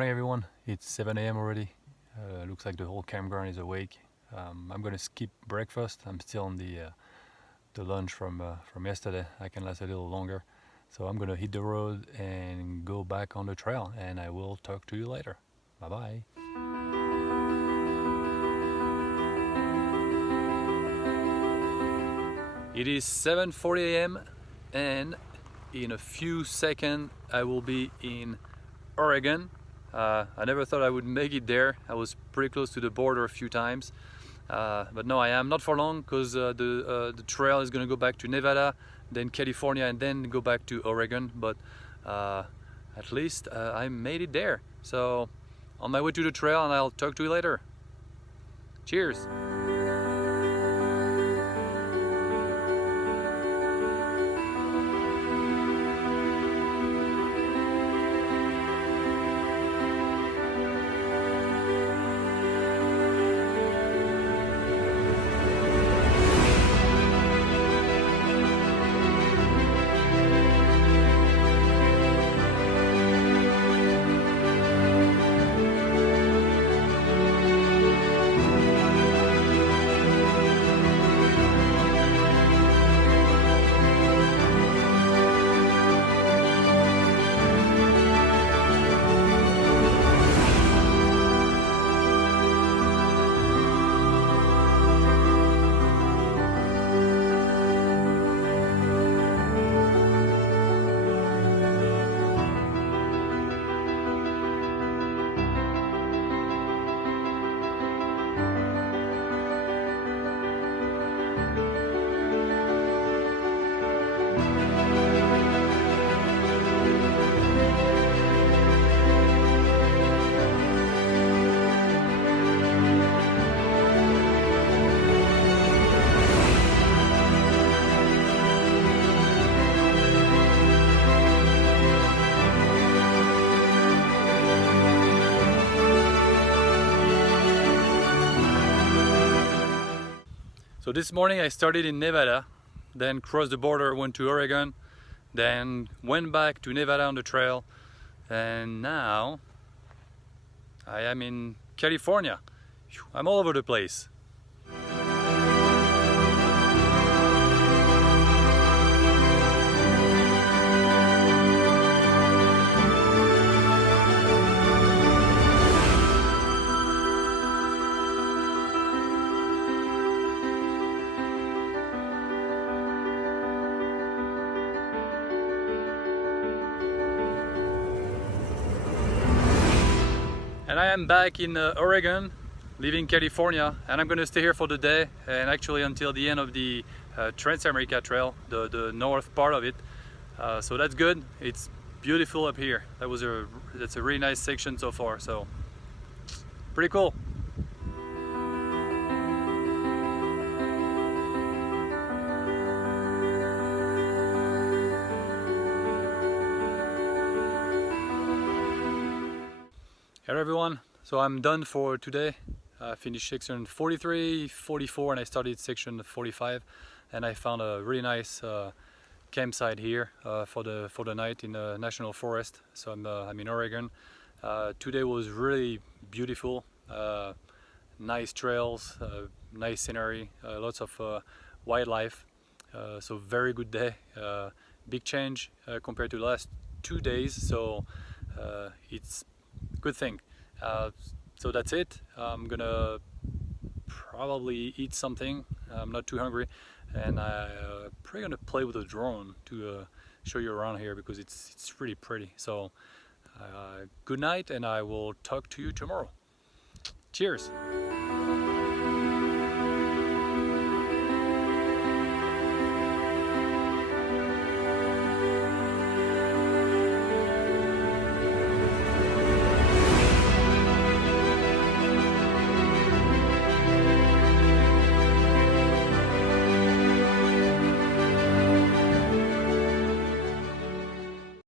Morning everyone, it's 7 a.m. already. Looks like the whole campground is awake. I'm gonna skip breakfast. I'm still on the lunch from yesterday. I can last a little longer. So I'm gonna hit the road and go back on the trail, and I will talk to you later. Bye bye. It is 7:40 a.m. and in a few seconds I will be in Oregon. I never thought I would make it there. I was pretty close to the border a few times, but no, I am not for long, because the trail is going to go back to Nevada, then California, and then go back to Oregon. But at least I made it there. So on my way to the trail, and I'll talk to you later. Cheers. So this morning I started in Nevada, then crossed the border, went to Oregon, then went back to Nevada on the trail, and now I am in California. I'm all over the place. And I am back in Oregon, leaving California, and I'm going to stay here for the day, and actually until the end of the Trans-America Trail, the north part of it. So that's good. It's beautiful up here. That's a really nice section so far. So pretty cool. Hello everyone, so I'm done for today. I finished section 43, 44, and I started section 45, and I found a really nice campsite here for the night in the national forest. So I'm in Oregon. Today was really beautiful, nice trails, nice scenery, lots of wildlife. So very good day. Big change compared to the last 2 days. So it's good thing. So that's it. I'm gonna probably eat something. I'm not too hungry, and I'm probably gonna play with a drone to show you around here, because it's really pretty. So good night, and I will talk to you tomorrow. Cheers.